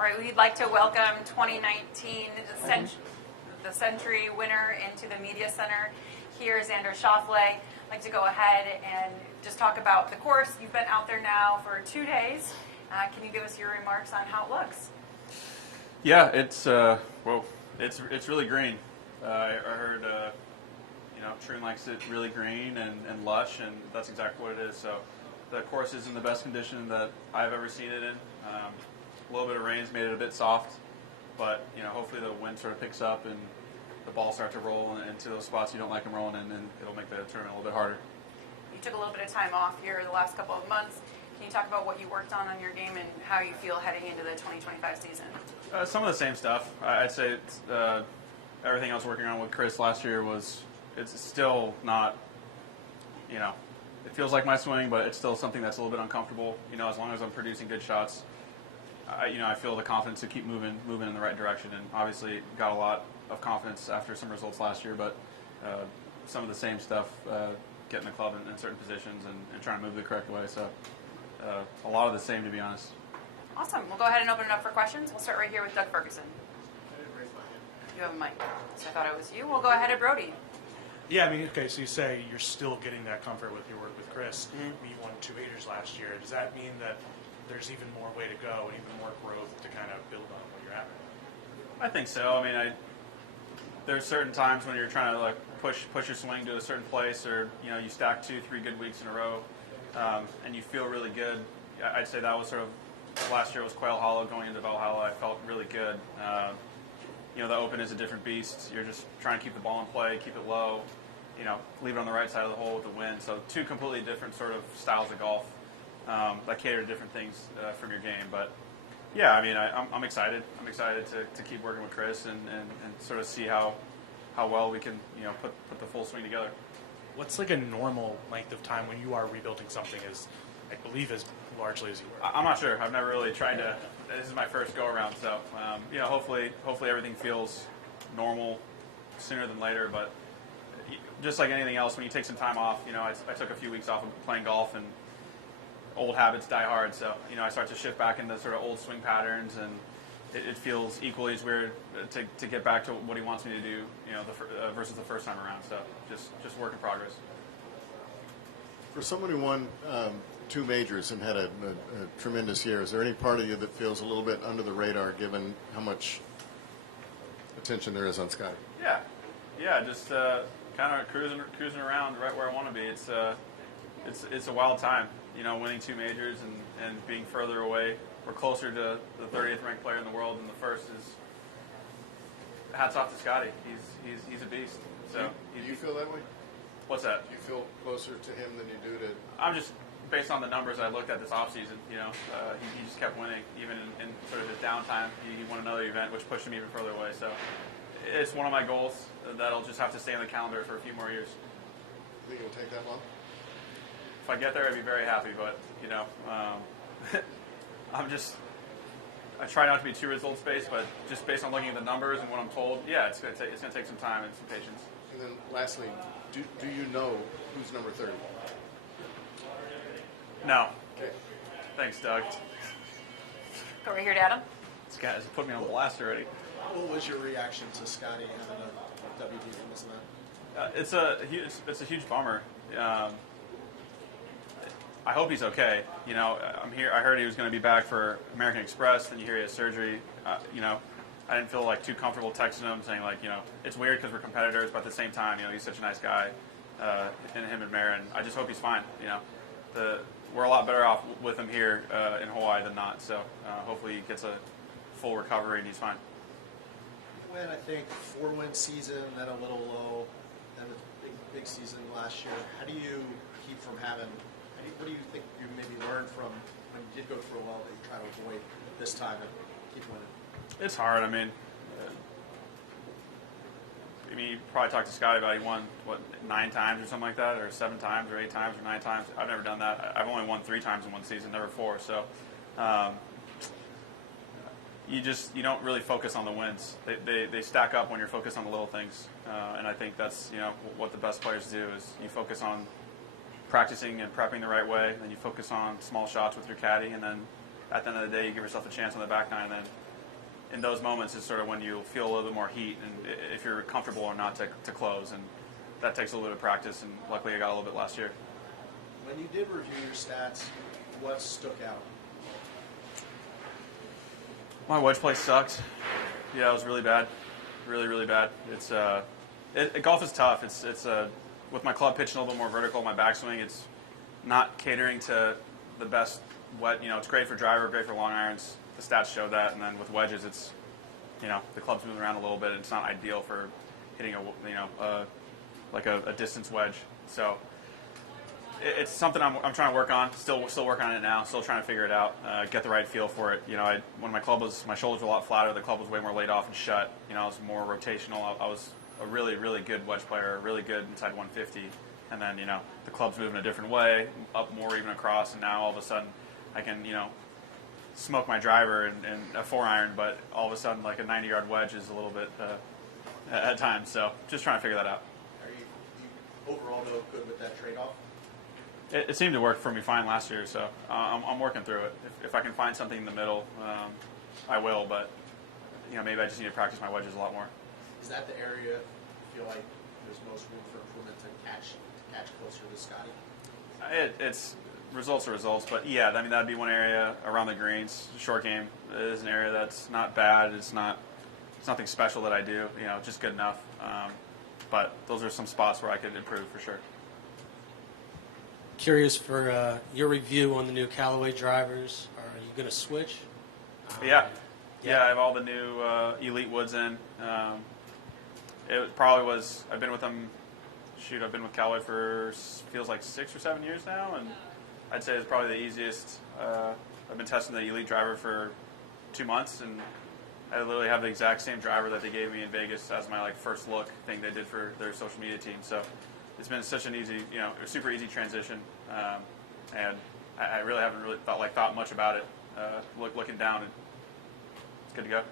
All right, we'd like to welcome 2019 the Sentry winner into the Media Center. Here, Xander Schauffele. I'd like to go ahead and just talk about the course. You've been out there now for 2 days. Can you give us your remarks on how it looks? Yeah, it's really green. I heard Troon likes it really green and lush, and that's exactly what it is. So the course is in the best condition that I've ever seen it in. A little bit of rain's made it a bit soft, but hopefully the wind sort of picks up and the balls start to roll into those spots you don't like them rolling in, and it'll make the tournament a little bit harder. You took a little bit of time off here the last couple of months. Can you talk about what you worked on your game and how you feel heading into the 2025 season? Some of the same stuff. I'd say everything I was working on with Chris last year it's still not, it feels like my swing, but it's still something that's a little bit uncomfortable. As long as I'm producing good shots, I feel the confidence to keep moving in the right direction. And obviously got a lot of confidence after some results last year, but some of the same stuff, getting the club in certain positions and trying to move the correct way. So a lot of the same, to be honest. Awesome. We'll go ahead and open it up for questions. We'll start right here with Doug Ferguson. You have a mic, so I thought it was you. We'll go ahead to Brody. Yeah, okay, so you say you're still getting that comfort with your work with Chris. Mm-hmm. You won 2 majors last year. Does that mean that there's even more way to go and even more growth to kind of build on what you're at? I think so. There's certain times when you're trying to push your swing to a certain place, or you stack 2-3 good weeks in a row, and you feel really good. I'd say that was sort of last year was Quail Hollow. Going into Valhalla, I felt really good. The Open is a different beast. You're just trying to keep the ball in play, keep it low, leave it on the right side of the hole with the wind. So 2 completely different sort of styles of golf that cater to different things from your game. But yeah, I'm excited. I'm excited to keep working with Chris and sort of see how well we can put the full swing together. What's a normal length of time when you are rebuilding something as largely as you were? I'm not sure. I've never really tried to. This is my first go around, so hopefully everything feels normal sooner than later. But just like anything else, when you take some time off, I took a few weeks off of playing golf, and old habits die hard. So I start to shift back into sort of old swing patterns, and it feels equally as weird to get back to what he wants me to do, versus the first time around. So just work in progress. For someone who won 2 majors and had a tremendous year, is there any part of you that feels a little bit under the radar given how much attention there is on Scottie? Yeah, just kind of cruising around right where I want to be. It's a wild time, winning 2 majors and being further away. We're closer to the 30th ranked player in the world than the first is. Hats off to Scottie. He's a beast. So do you feel that way? What's that? Do you feel closer to him than you do to? I'm just based on the numbers I looked at this offseason. He just kept winning, even in sort of his downtime. He won another event, which pushed him even further away. So it's one of my goals that'll just have to stay on the calendar for a few more years. Think it'll take that long? If I get there, I'd be very happy. But I try not to be too results based, but just based on looking at the numbers and what I'm told, yeah, it's going to take some time and some patience. And then lastly, do you know who's number 30? No. Okay. Thanks, Doug. Go right here to Adam. This guy has put me on blast already. What was your reaction to Scottie having a WD? Wasn't that? It's a huge bummer. I hope he's okay. I'm here. I heard he was going to be back for American Express. Then you hear he has surgery. I didn't feel too comfortable texting him, saying it's weird because we're competitors, but at the same time, he's such a nice guy. And him and Marin, I just hope he's fine. We're a lot better off with him here in Hawaii than not. So hopefully he gets a full recovery and he's fine. When I think 4-win season, then a little low, then a big season last year. How do you keep from having? What do you think you maybe learned from when you did go through a lull that you try to avoid this time and keep winning? It's hard. You probably talked to Scottie about he won 9 times or something like that, or 7 times, or 8 times, or 9 times. I've never done that. I've only won 3 times in one season, never 4. So you don't really focus on the wins. They stack up when you're focused on the little things, and I think that's what the best players do is you focus on practicing and prepping the right way, and then you focus on small shots with your caddy, and then at the end of the day you give yourself a chance on the back nine, and then in those moments is sort of when you feel a little bit more heat and if you're comfortable or not to close. And that takes a little bit of practice, and luckily I got a little bit last year. When you did review your stats, what stuck out? My wedge play sucked. Yeah, it was really bad, really bad. It's golf is tough. It's with my club pitching a little bit more vertical, my backswing, it's not catering to the best wedge. It's great for driver, great for long irons. The stats show that, and then with wedges, it's the club's moving around a little bit, and it's not ideal for hitting a distance wedge. So it's something I'm trying to work on. Still working on it now. Still trying to figure it out. Get the right feel for it. When my shoulders were a lot flatter, the club was way more laid off and shut. I was more rotational. I was a really good wedge player, really good inside 150. And then the club's moving a different way, up more even across, and now all of a sudden I can smoke my driver and a 4-iron, but all of a sudden like a 90-yard wedge is a little bit at times. So just trying to figure that out. Are you overall though good with that trade-off? It seemed to work for me fine last year, so I'm working through it. If I can find something in the middle, I will. But maybe I just need to practice my wedges a lot more. Is that the area you feel like there's most room for improvement to catch closer to Scottie? It's results are results, but yeah, that'd be one area around the greens. Short game is an area that's not bad. It's nothing special that I do. Just good enough. But those are some spots where I could improve for sure. Curious for your review on the new Callaway drivers. Are you going to switch? Yeah, I have all the new Elite Woods in. It probably was. I've been with them. I've been with Callaway for feels like 6 or 7 years now, and I'd say it's probably the easiest. I've been testing the Elite driver for 2 months, and I literally have the exact same driver that they gave me in Vegas as my first look thing they did for their social media team. So it's been such an easy, super easy transition, and I really haven't thought much about it. Looking down, it's good to go.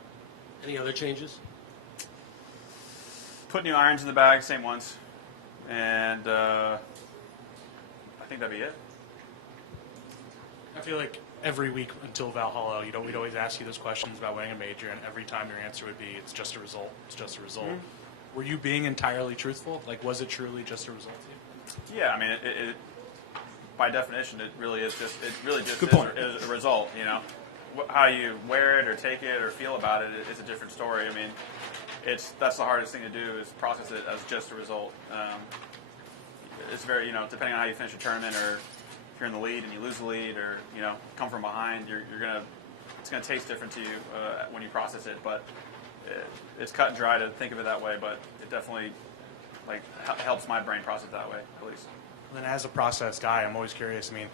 Any other changes? Put new irons in the bag, same ones, and I think that'd be it. I feel like every week until Valhalla, we'd always ask you those questions about winning a major, and every time your answer would be, "It's just a result. It's just a result." Mm-hmm. Were you being entirely truthful? Was it truly just a result to you? Yeah, I mean, it by definition, it really just is a result. How you wear it or take it or feel about it is a different story. I mean, that's the hardest thing to do is process it as just a result. It's very, depending on how you finish a tournament, or if you're in the lead and you lose the lead, or come from behind, it's gonna taste different to you when you process it. But it's cut and dry to think of it that way. But it definitely helps my brain process it that way, at least. And as a process guy, I'm always curious. I mean,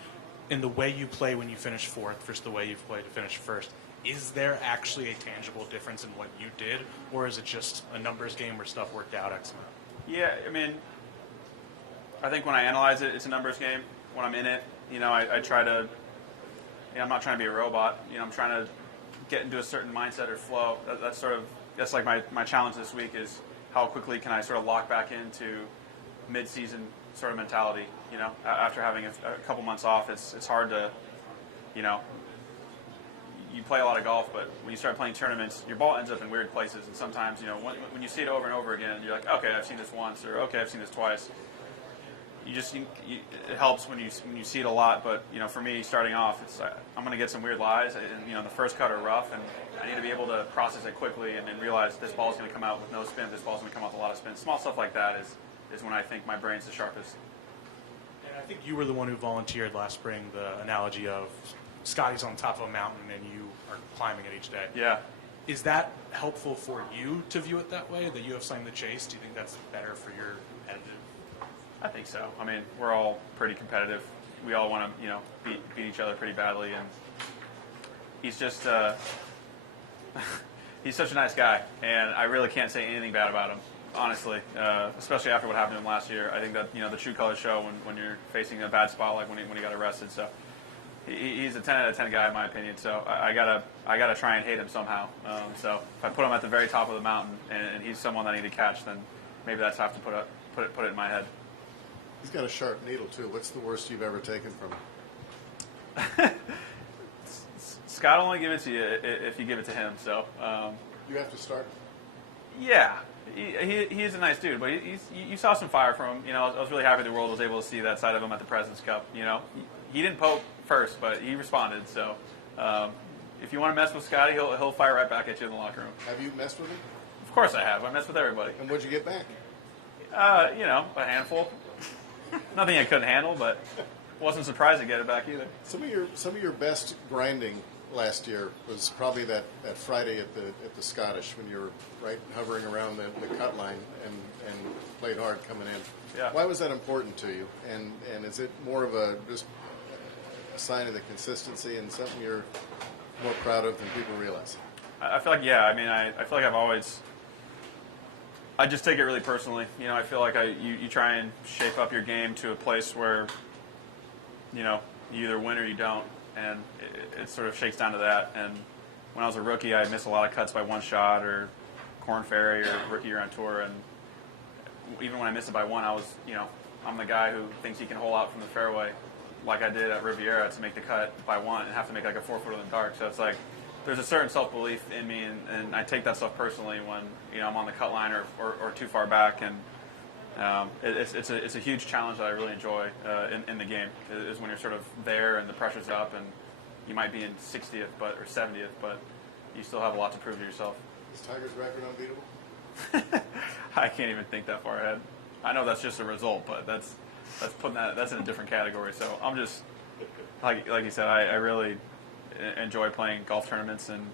in the way you play when you finish fourth versus the way you've played to finish first, is there actually a tangible difference in what you did, or is it just a numbers game where stuff worked out X amount? Yeah, I mean, I think when I analyze it, it's a numbers game. When I'm in it, I try to, I'm not trying to be a robot. I'm trying to get into a certain mindset or flow. That's like my challenge this week is how quickly can I sort of lock back into mid-season sort of mentality. After having a couple months off, it's hard to, you play a lot of golf, but when you start playing tournaments, your ball ends up in weird places. And sometimes, when you see it over and over again, you're like, okay, I've seen this once, or okay, I've seen this twice. It helps when you see it a lot. But for me, starting off, I'm going to get some weird lies, and the first cut are rough, and I need to be able to process it quickly and realize this ball's going to come out with no spin. This ball's going to come out with a lot of spin. Small stuff like that is when I think my brain's the sharpest. And I think you were the one who volunteered last spring the analogy of Scottie's on top of a mountain and you are climbing it each day. Yeah. Is that helpful for you to view it that way, that you have something to chase? Do you think that's better for your competitive? I think so. I mean, we're all pretty competitive. We all want to, beat each other pretty badly, and he's just he's such a nice guy, and I really can't say anything bad about him, honestly. Especially after what happened to him last year. I think that the true colors show when you're facing a bad spot, like when he got arrested. So he's a 10 out of 10 guy in my opinion. So I gotta try and hate him somehow. So if I put him at the very top of the mountain, and he's someone that I need to catch, then maybe that's have to put it in my head. He's got a sharp needle too. What's the worst you've ever taken from him? Scott will only give it to you if you give it to him. So You have to start. yeah, he's a nice dude, but you saw some fire from him. You know, I was really happy the world was able to see that side of him at the President's Cup. You know, he didn't poke first, but he responded. So if you want to mess with Scottie, he'll fire right back at you in the locker room. Have you messed with him? Of course I have. I mess with everybody. And what'd you get back? You know, a handful. Nothing I couldn't handle, but wasn't surprised to get it back either. Some of your best grinding last year was probably that Friday at the Scottish when you were right hovering around the cut line and played hard coming in. Yeah. Why was that important to you? And is it more of just a sign of the consistency and something you're more proud of than people realize? I feel like, yeah, I mean, I feel like I just take it really personally. You know, I feel like you try and shape up your game to a place where, you know, you either win or you don't, and it sort of shakes down to that. And when I was a rookie, I missed a lot of cuts by one shot or Corn Ferry or rookie year on tour, and even when I missed it by one, I'm the guy who thinks he can hole out from the fairway like I did at Riviera to make the cut by one and have to make like a 4-footer in the dark. So it's like there's a certain self-belief in me, and I take that stuff personally when, you know, I'm on the cut line or too far back. And it's a huge challenge that I really enjoy in the game, is when you're sort of there and the pressure's up and you might be in 60th or 70th, but you still have a lot to prove to yourself. Is Tiger's record unbeatable? I can't even think that far ahead. I know that's just a result, but that's in a different category. So I'm just like you said, I really enjoy playing golf tournaments, and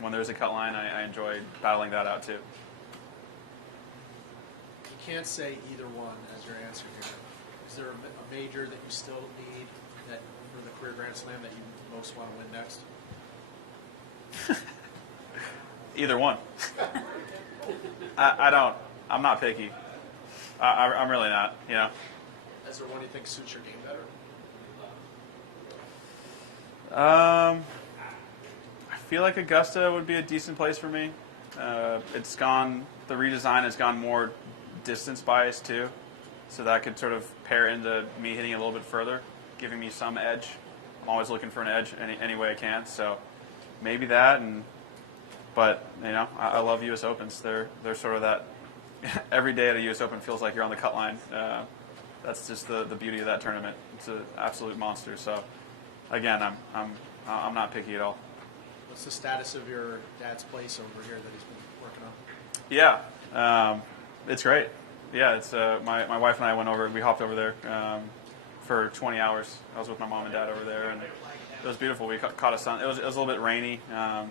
when there's a cut line, I enjoy battling that out too. You can't say either one as your answer here. Is there a major that you still need that for the career Grand Slam that you most want to win next? Either one. I'm not picky. I'm really not, you know. Is there one you think suits your game better? I feel like Augusta would be a decent place for me. The redesign has gone more distance biased too, so that could sort of pair into me hitting a little bit further, giving me some edge. I'm always looking for an edge any way I can, so maybe that. But you know, I love U.S. Opens. They're sort of that. Every day at a U.S. Open feels like you're on the cut line. That's just the beauty of that tournament. It's an absolute monster. So again, I'm not picky at all. What's the status of your dad's place over here that he's been working on? Yeah, it's great. Yeah, it's my wife and I went over. We hopped over there for 20 hours. I was with my mom and dad over there, and it was beautiful. We caught a sun. It was a little bit rainy, and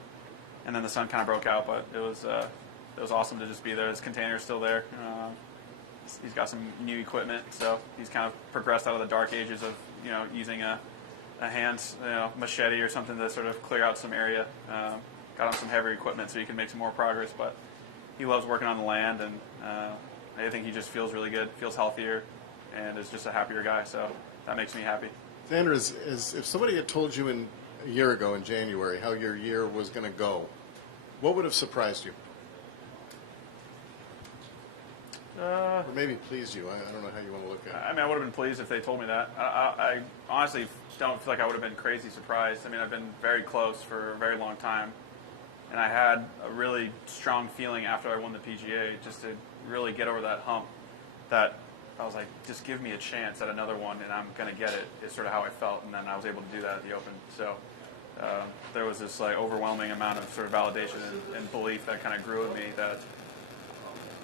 then the sun kind of broke out. But it was awesome to just be there. His container's still there. He's got some new equipment, so he's kind of progressed out of the dark ages of, you know, using a hand, machete or something to sort of clear out some area. Got him some heavier equipment so he can make some more progress. But he loves working on the land, and I think he just feels really good, feels healthier, and is just a happier guy. So that makes me happy. Xander, if somebody had told you a year ago in January how your year was going to go, what would have surprised you? Or maybe pleased you. I don't know how you want to look at it. I mean, I would have been pleased if they told me that. I honestly don't feel like I would have been crazy surprised. I mean, I've been very close for a very long time, and I had a really strong feeling after I won the PGA just to really get over that hump that I was like, just give me a chance at another one and I'm going to get it, is sort of how I felt, and then I was able to do that at the Open. So there was this like overwhelming amount of sort of validation and belief that kind of grew in me that,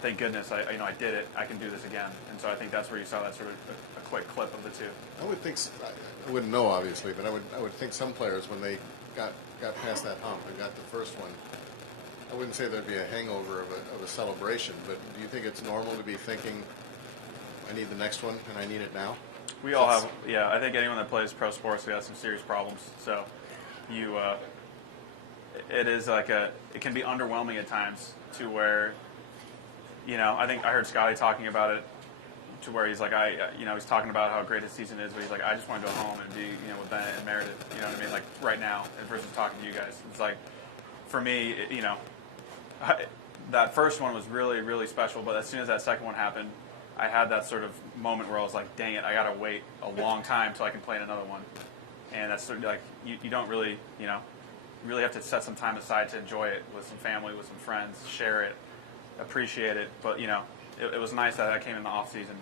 thank goodness, I did it. I can do this again. And so I think that's where you saw that sort of a quick clip of the two. I would think, I wouldn't know obviously, but I would think some players, when they got past that hump and got the first one, I wouldn't say there'd be a hangover of a celebration, but do you think it's normal to be thinking, I need the next one and I need it now? We all have, yeah. I think anyone that plays pro sports, we have some serious problems. So it is like it can be underwhelming at times to where, I think I heard Scottie talking about it to where he's like, he's talking about how great his season is, but he's like, I just want to go home and be, with Bennett and Meredith, you know what I mean? Like right now, versus talking to you guys. It's like, for me, that first one was really, really special, but as soon as that second one happened, I had that sort of moment where I was like, dang it, I got to wait a long time till I can play in another one. And that's sort of like, you don't really, really have to set some time aside to enjoy it with some family, with some friends, share it, appreciate it. But, you know, it was nice that I came in the off season.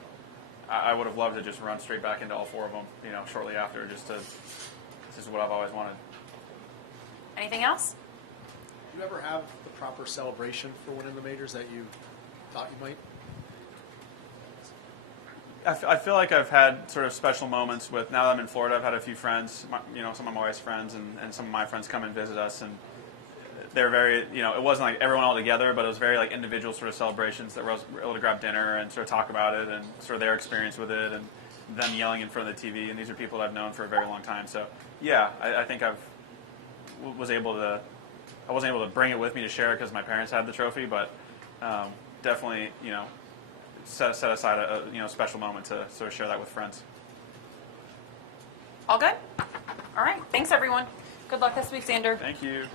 I would have loved to just run straight back into all 4 of them, you know, shortly after. This is what I've always wanted. Anything else? Do you ever have the proper celebration for winning the majors that you thought you might? I feel like I've had sort of special moments with, now that I'm in Florida, I've had a few friends, you know, some of my wife's friends and some of my friends come and visit us, and they're very, you know, it wasn't like everyone all together, but it was very like individual sort of celebrations that were able to grab dinner and sort of talk about it and sort of their experience with it and them yelling in front of the TV, and these are people I've known for a very long time. So yeah, I think I wasn't able to bring it with me to share it because my parents had the trophy, but definitely, you know, set aside a you know, special moment to sort of share that with friends. All good? All right. Thanks, everyone. Good luck this week, Xander. Thank you.